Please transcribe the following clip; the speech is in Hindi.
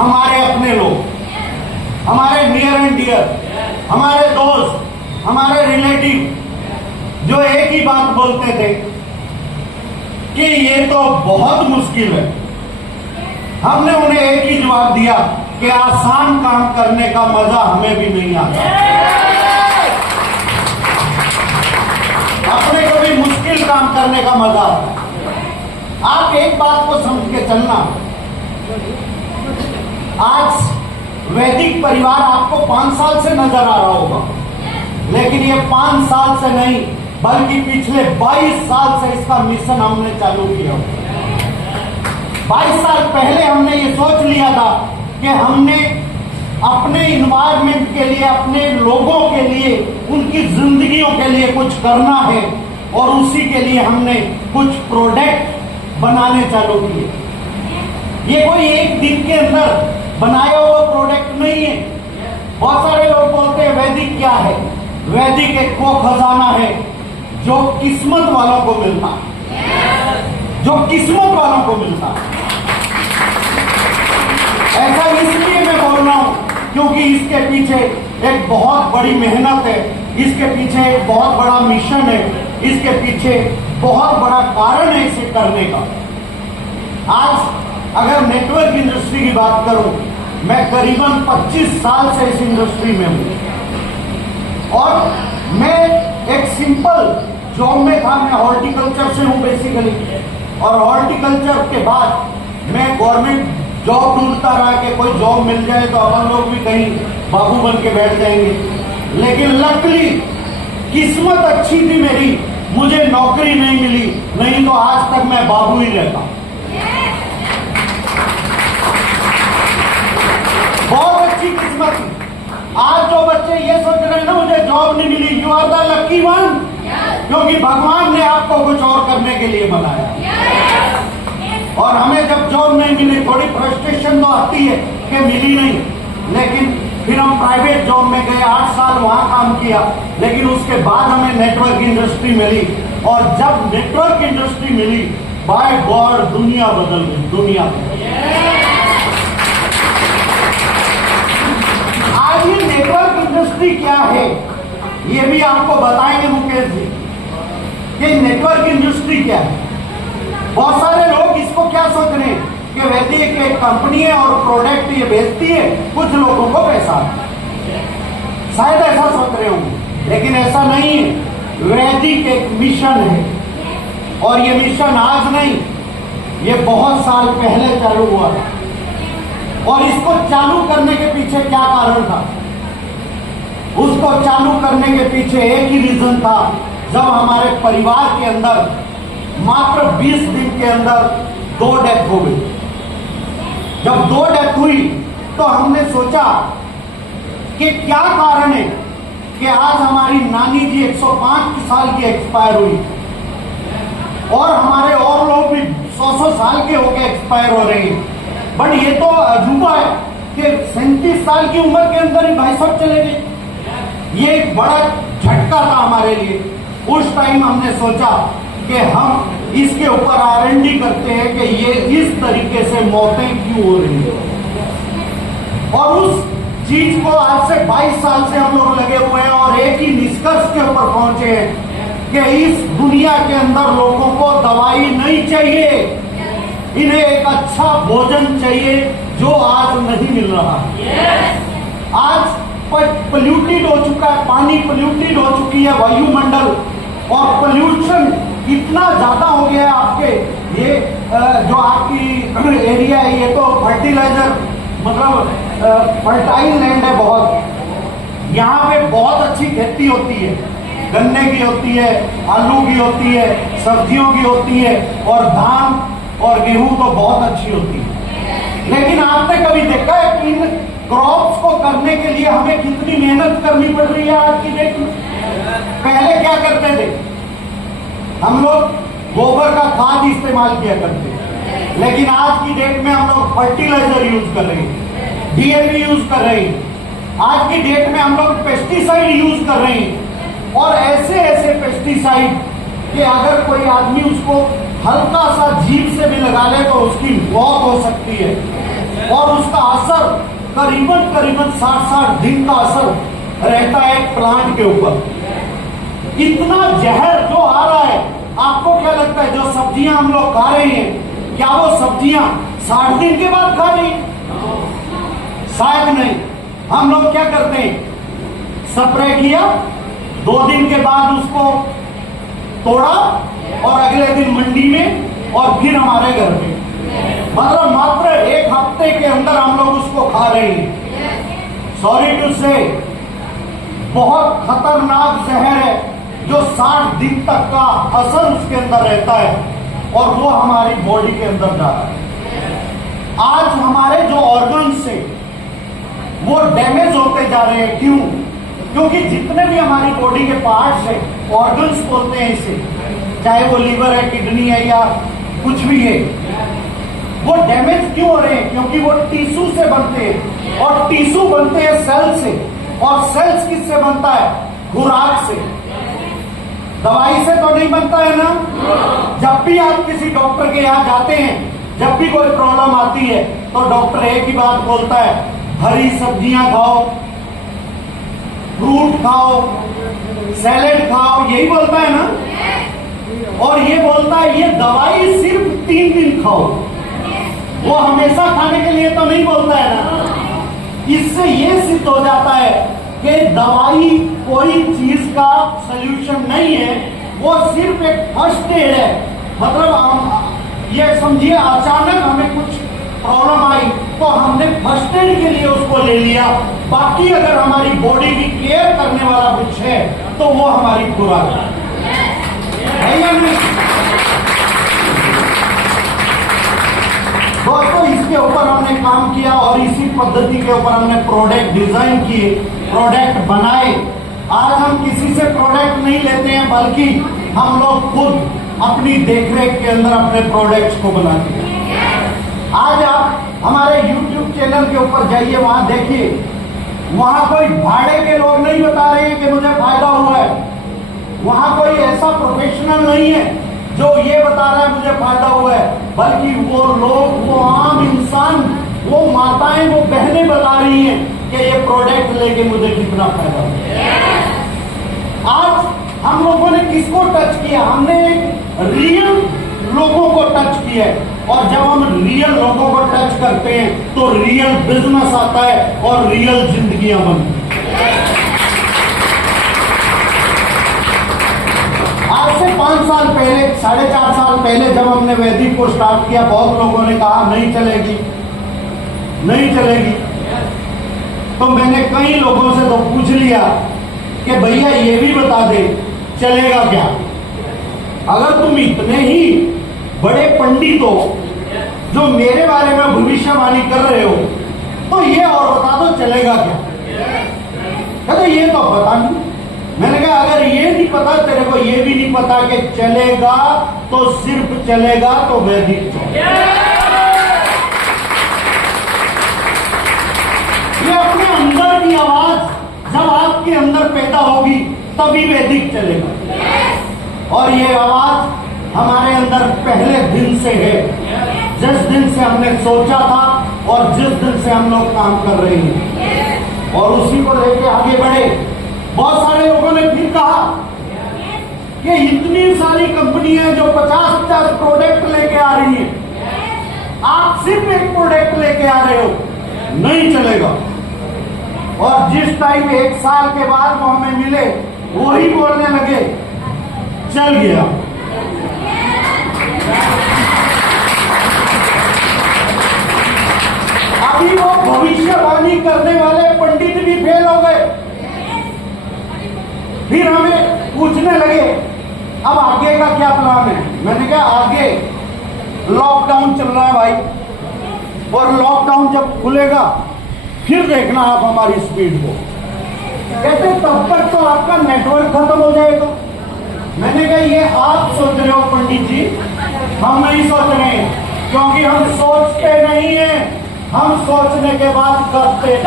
हमारे अपने लोग, हमारे नियर एंड डियर, हमारे दोस्त, हमारे रिलेटिव जो एक ही बात बोलते थे कि ये तो बहुत मुश्किल है, हमने उन्हें एक ही जवाब दिया कि आसान काम करने का मजा हमें भी नहीं आता, अपने को भी मुश्किल काम करने का मजा आता। आप एक बात को समझ के चलना, आज वैदिक परिवार आपको 5 साल से नजर आ रहा होगा, लेकिन ये 5 साल से नहीं बल्कि पिछले 22 साल से इसका मिशन हमने चालू किया। 22 साल पहले हमने ये सोच लिया था कि हमने अपने इन्वायरमेंट के लिए, अपने लोगों के लिए, उनकी जिंदगियों के लिए कुछ करना है और उसी के लिए हमने कुछ प्रोडक्ट बनाने चालू किए। ये कोई एक दिन के अंदर बनाया हुआ प्रोडक्ट नहीं है। बहुत सारे लोग बोलते हैं वैदिक क्या है? वैदिक एक वो खजाना है जो किस्मत वालों को मिलता है, जो किस्मत वालों को मिलता है। ऐसा इसलिए मैं बोल रहा हूं क्योंकि इसके पीछे एक बहुत बड़ी मेहनत है, इसके पीछे एक बहुत बड़ा मिशन है, इसके पीछे बहुत बड़ा कारण है इसे करने का। आज अगर नेटवर्क इंडस्ट्री की बात करूं, मैं करीबन 25 साल से इस इंडस्ट्री में हूं और मैं एक सिंपल जॉब में था। मैं हॉर्टिकल्चर से हूं बेसिकली, और हॉर्टिकल्चर के बाद मैं गवर्नमेंट जॉब ढूंढता रहा कि कोई जॉब मिल जाए तो अपन लोग भी कहीं बाबू बन के बैठ जाएंगे। लेकिन लकली किस्मत अच्छी थी मेरी, मुझे नौकरी नहीं मिली, नहीं तो आज तक मैं बाबू ही रहता। बहुत अच्छी किस्मत थी। आज जो बच्चे ये सोच रहे हैं ना मुझे जॉब नहीं मिली, you are the lucky one, क्योंकि भगवान ने आपको कुछ और करने के लिए बनाया। और हमें जब जॉब नहीं मिली थोड़ी फ्रस्ट्रेशन तो आती है कि मिली नहीं, लेकिन फिर हम प्राइवेट जॉब में गए, 8 साल वहां काम किया, लेकिन उसके बाद हमें नेटवर्क इंडस्ट्री मिली। और जब नेटवर्क इंडस्ट्री मिली, बाय गॉड दुनिया बदल गई, दुनिया। आज ये नेटवर्क इंडस्ट्री क्या है ये भी आपको बताएंगे मुकेश जी कि नेटवर्क इंडस्ट्री क्या है। बहुत सारे लोग इसको क्या सोच रहे हैं कि वैदिक एक कंपनी है और प्रोडक्ट ये बेचती है, कुछ लोगों को पैसा, शायद ऐसा सोच रहे होंगे, लेकिन ऐसा नहीं है। वैदिक एक मिशन है और ये मिशन आज नहीं, ये बहुत साल पहले चालू हुआ था। और इसको चालू करने के पीछे क्या कारण था? उसको चालू करने के पीछे एक ही रीजन था, जब हमारे परिवार के अंदर मात्र 20 दिन के अंदर 2 डेथ हो गई। जब 2 डेथ हुई तो हमने सोचा कि क्या कारण है कि आज हमारी नानी जी 105 साल की एक्सपायर हुई और हमारे और लोग भी 100 साल के होकर एक्सपायर हो रहे हैं। बट ये तो अजूबा है कि 37 साल की उम्र के अंदर ही भाई साहब चले गए। ये एक बड़ा झटका था हमारे लिए। उस टाइम हमने सोचा कि हम इसके ऊपर R&D करते हैं कि ये इस तरीके से मौतें क्यों हो रही है। और उस चीज को आज से 22 साल से हम लोग लगे हुए हैं और एक ही निष्कर्ष के ऊपर पहुंचे हैं कि इस दुनिया के अंदर लोगों को दवाई नहीं चाहिए, इन्हें एक अच्छा भोजन चाहिए जो आज नहीं मिल रहा। आज पोल्यूटेड हो चुका है, पानी पोल्यूटेड हो चुकी है वायुमंडल, और पोल्यूशन इतना ज्यादा हो गया है। आपके ये जो आपकी एरिया है ये तो फर्टिलाइजर मतलब फर्टाइल लैंड है बहुत। यहाँ पे बहुत अच्छी खेती होती है, गन्ने की होती है, आलू की होती है, सब्जियों की होती है, और धान और गेहूं तो बहुत अच्छी होती है। लेकिन आपने कभी देखा है कि इन क्रॉप्स को करने के लिए हमें कितनी मेहनत करनी पड़ रही है आज की डेट में? पहले क्या करते थे हम लोग? गोबर का खाद इस्तेमाल किया करते थे, लेकिन आज की डेट में हम लोग फर्टिलाइजर यूज कर रहे हैं, DAP यूज कर रहे हैं। आज की डेट में हम लोग पेस्टिसाइड यूज कर रहे हैं, और ऐसे ऐसे पेस्टिसाइड कि अगर कोई आदमी उसको हल्का सा जीभ से भी लगा ले तो उसकी मौत हो सकती है। और उसका असर करीबन 60 दिन का असर रहता है एक प्लांट के ऊपर। इतना जहर जो आ रहा है, आपको क्या लगता है जो सब्जियां हम लोग खा रहे हैं, क्या वो सब्जियां 60 दिन के बाद खा रही हैं? शायद नहीं। हम लोग क्या करते हैं, स्प्रे किया, 2 दिन के बाद उसको तोड़ा और अगले दिन मंडी में और फिर हमारे घर में, मतलब मात्र 1 हफ्ते के अंदर हम लोग उसको खा रहे हैं। सॉरी टू से, बहुत खतरनाक जहर है जो 60 दिन तक का असर उसके अंदर रहता है और वो हमारी बॉडी के अंदर जा रहा है। आज हमारे जो ऑर्गन्स से वो डैमेज होते जा रहे हैं। क्यों? क्योंकि जितने भी हमारी बॉडी के पार्ट्स हैं, ऑर्गन्स बोलते हैं इसे, चाहे वो लीवर है, किडनी है या कुछ भी है, वो डैमेज क्यों हो रहे हैं? क्योंकि वो टिश्यू से बनते हैं और टिश्यू बनते हैं सेल से, और सेल्स किससे बनता है? खुराक से, दवाई से तो नहीं बनता है ना। जब भी आप किसी डॉक्टर के यहाँ जाते हैं, जब भी कोई प्रॉब्लम आती है तो डॉक्टर एक ही बात बोलता है, हरी सब्जियां खाओ, फ्रूट खाओ, सैलेड खाओ, यही बोलता है ना। और ये बोलता है ये दवाई सिर्फ 3 दिन खाओ, वो हमेशा खाने के लिए तो नहीं बोलता है ना। इससे ये सिद्ध हो जाता है कि दवाई कोई चीज का सलूशन नहीं है, वो सिर्फ एक फर्स्ट एड है। मतलब ये समझिए, अचानक हमें कुछ प्रॉब्लम आई तो हमने फर्स्ट एड के लिए उसको ले लिया, बाकी अगर हमारी बॉडी की केयर करने वाला कुछ है तो वो हमारी खुराक है या नहीं? दोस्तों, इसके ऊपर हमने काम किया और इसी पद्धति के ऊपर हमने प्रोडक्ट डिजाइन किए, प्रोडक्ट बनाए। आज हम किसी से प्रोडक्ट नहीं लेते हैं, बल्कि हम लोग खुद अपनी देखरेख के अंदर अपने प्रोडक्ट्स को बनाते हैं। आज आप हमारे YouTube चैनल के ऊपर जाइए, वहां देखिए, वहां कोई भाड़े के लोग नहीं बता रहे हैं कि मुझे फायदा हुआ है। वहां कोई ऐसा प्रोफेशनल नहीं है जो ये बता रहा है मुझे फायदा हुआ है, बल्कि वो लोग, वो आम इंसान, वो माताएं, वो बहनें बता रही हैं कि ये प्रोडक्ट लेके मुझे कितना फायदा हुआ। आज हम लोगों ने किसको टच किया? हमने रियल लोगों को टच किया है, और जब हम रियल लोगों को टच करते हैं तो रियल बिजनेस आता है और रियल जिंदगियां बनती हैं। आज से 5 साल पहले, 4.5 साल पहले जब हमने वैदिक को स्टार्ट किया, बहुत लोगों ने कहा नहीं चलेगी, नहीं चलेगी। तो मैंने कई लोगों से तो पूछ लिया कि भैया ये भी बता दे चलेगा क्या? अगर तुम इतने ही बड़े पंडित हो जो मेरे बारे में भविष्यवाणी कर रहे हो, तो ये और बता दो चलेगा क्या? कहते ये तो पता नहीं। मैंने कहा अगर ये नहीं पता तेरे को, ये भी नहीं पता कि चलेगा तो सिर्फ चलेगा तो वैदिक चलेगा। ये अपने अंदर की आवाज जब आपके अंदर पैदा होगी तभी वैदिक चलेगा। और ये आवाज हमारे अंदर पहले दिन से है, जिस दिन से हमने सोचा था और जिस दिन से हम लोग काम कर रहे हैं, और उसी को लेके आगे बढ़े। बहुत सारे लोगों ने फिर कहा कि इतनी सारी कंपनियां जो 50-50 प्रोडक्ट लेके आ रही हैं, आप सिर्फ एक प्रोडक्ट लेके आ रहे हो, नहीं चलेगा। और जिस टाइम 1 साल के बाद वो हमें मिले, वही बोलने लगे चल गया। अभी वो भविष्यवाणी करने वाले पंडित भी फेल हो गए। फिर हमें पूछने लगे अब आगे का क्या प्लान है? मैंने कहा आगे लॉकडाउन चल रहा है भाई, और लॉकडाउन जब खुलेगा फिर देखना आप हमारी स्पीड को। कहते तब तक तो आपका नेटवर्क खत्म हो जाएगा। मैंने कहा ये आप सोच रहे हो पंडित जी, हम नहीं सोच रहे हैं, क्योंकि हम सोचते नहीं है, हम सोचने के बाद करते